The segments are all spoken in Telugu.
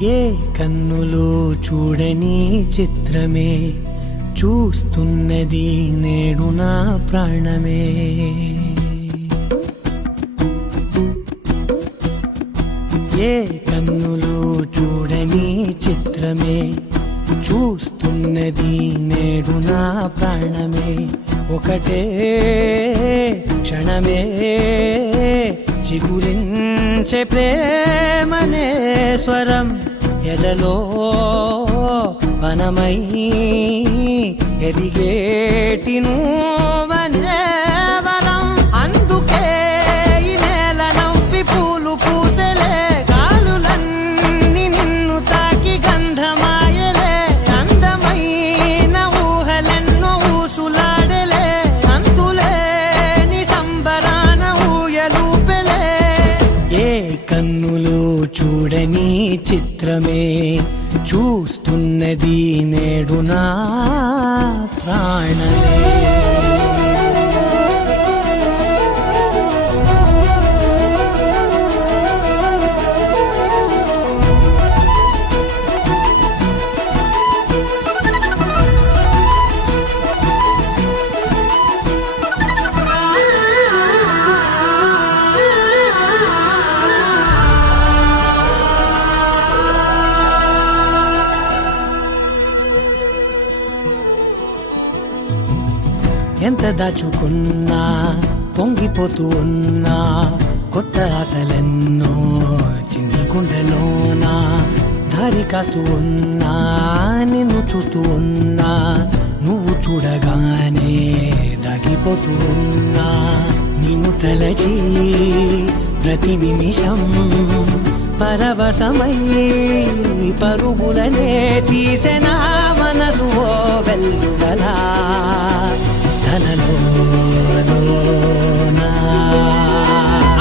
ఏ కన్నులో చూడని చిత్రమే చూస్తున్నది నేడు నా ప్రాణమే. ఏ కన్నులో చూడని చిత్రమే చూస్తున్నది నేడు నా ప్రాణమే. ఒకటే క్షణమే చిగురించే ప్రేమనే స్వరం ఎదలో వనమై ఎదిగేటి నువ్వనే వరం. అందుకే ఈ నేల నవ్వి పూలు పూసలే, గాలులన్నీ నిన్ను తాకి గంధమాయలే. అందమైన ఊహలెన్నో ఊసులాడలే, అంతులేని సంబరాన ఊయలూపెలే. ఏ కన్నులో చూడని చిత్రమే చూస్తున్నది నేడు నా ప్రాణమే. ఎంత దాచుకున్నా పొంగిపోతూ ఉన్నా, కొత్త ఆశలెన్నో చిన్ని గుండెలోనా దారి కాస్తూ ఉన్నా. నిన్ను చూస్తూ ఉన్నా, నువ్వు చూడగానే దాగిపోతూ ఉన్నా. నిన్ను తలచి ప్రతి నిమిషం పరవశమై పరుగులనే తీసెనా మనసు ఓ వెల్లువలా.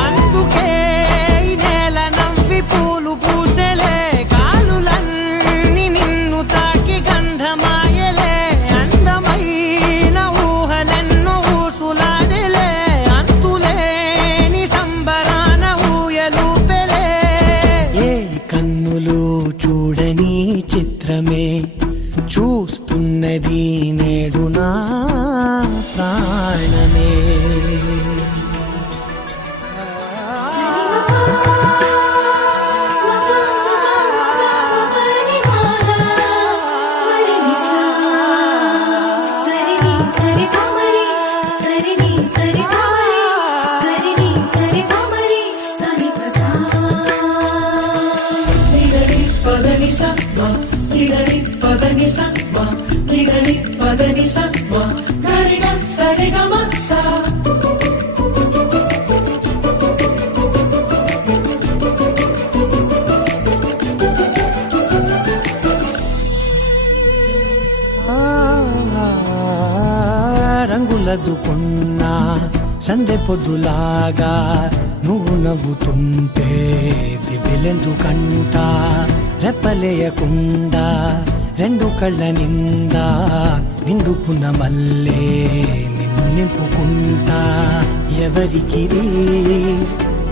అందుకే ఈ నేల నవ్వి పూలు పూసలే, గాలులన్నీ నిన్ను తాకి గంధమాయలే. అందమైన ఊహలెన్నో ఊసులాడలే, అంతులేని సంబరాన ఊయలూపెలే. ఏ కన్నులు చూడని చిత్రమే చూస్తున్నది నేడు నా ప్రాణమే. రంగులదుకున్నా సందె పొద్దులాగా నువ్వు నవ్వుతుంటే దివ్వెలెందుకంట. రెప్పలేయకుండా రెండు కళ్ళ నిండా నిండుకున్న మల్లే నిన్ను నింపుకుంటా. ఎవరికిది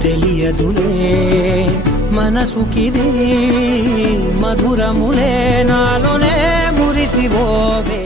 తెలియదులే మనసుకిది మధురములే, నాలోనే మురిసివోవే.